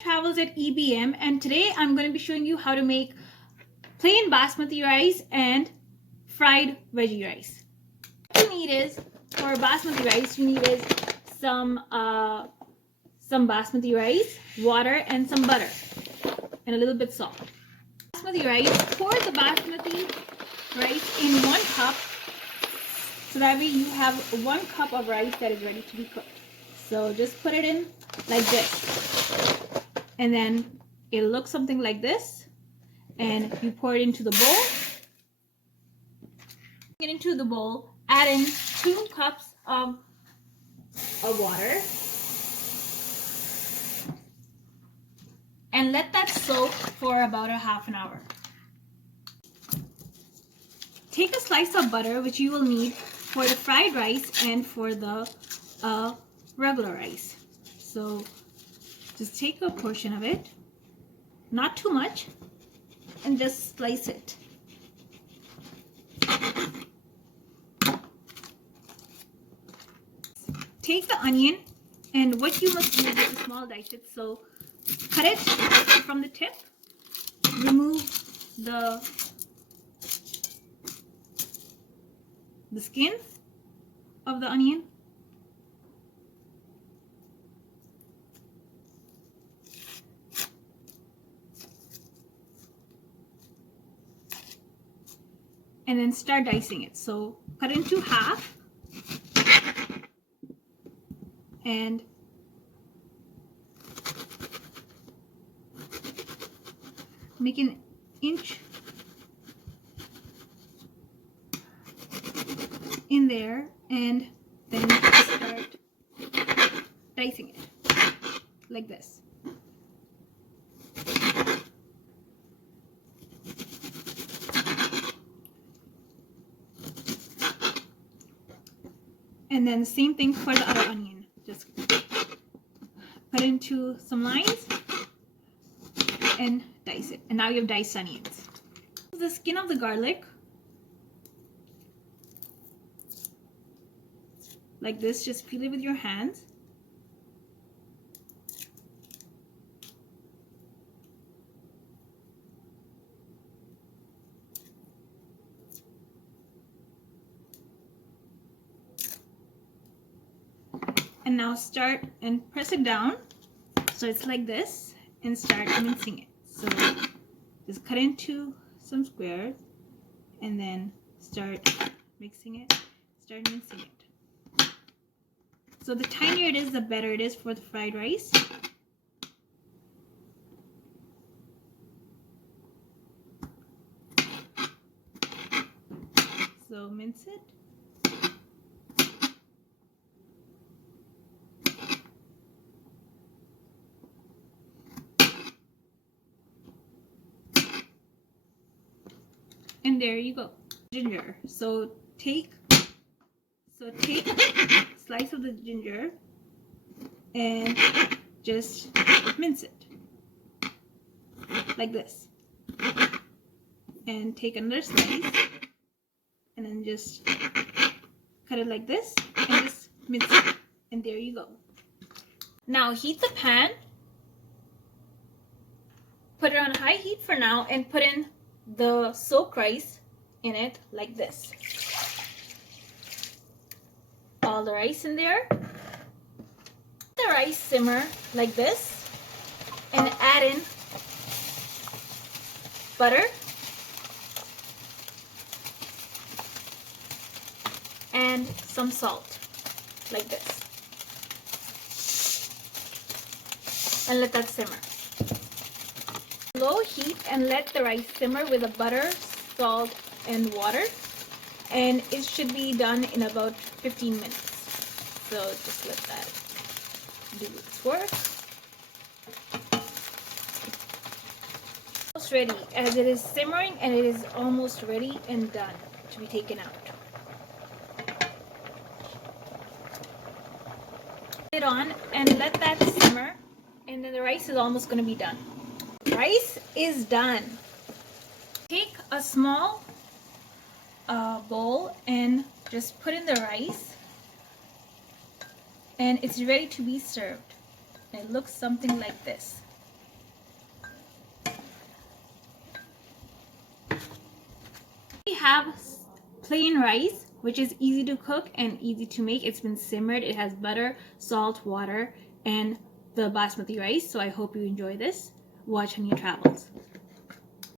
Travels at EBM, and today I'm going to be showing you how to make plain basmati rice and fried veggie rice. What you need is, for basmati rice, you need is some basmati rice, water, and some butter, and a little bit salt. Basmati rice, pour the basmati rice in 1 cup, so that way you have 1 cup of rice that is ready to be cooked. So just put it in like this. And then it'll look something like this, and you pour it into the bowl. Get into the bowl, add in 2 cups of water, and let that soak for about a half an hour. Take a slice of butter, which you will need for the fried rice and for the regular rice. So just take a portion of it, not too much, and just slice it. Take the onion, and what you must use is a small dice it. So cut it from the tip, remove the skin of the onion, and then start dicing it. So cut it into half and make an inch in there, and then start dicing it like this. And then the same thing for the other onion. Just cut into some lines and dice it. And now you have diced onions. The skin of the garlic, like this, just peel it with your hands. And now start and press it down so it's like this, and start mincing it. So just cut into some squares and then start mixing it, start mincing it. So the tinier it is, the better it is for the fried rice. So mince it. And there you go. Ginger. So take a slice of the ginger and just mince it like this. And take another slice and then just cut it like this and just mince it. And there you go. Now heat the pan. Put it on high heat for now and put in the soaked rice in it like this. All the rice in there. Let the rice simmer like this, and add in butter and some salt like this, and let that simmer. Low heat and let the rice simmer with the butter, salt, and water, and it should be done in about 15 minutes. So just let that do its work. Almost ready, as it is simmering, and it is almost ready and done to be taken out. Put it on and let that simmer, and then the rice is almost going to be done. Rice is done. Take a small bowl and just put in the rice, and it's ready to be served. It looks something like this. have plain rice, which is easy to cook and easy to make. It's been simmered. It has butter, salt, water, and the basmati rice. So I hope you enjoy this. Watch Hunyah Travels.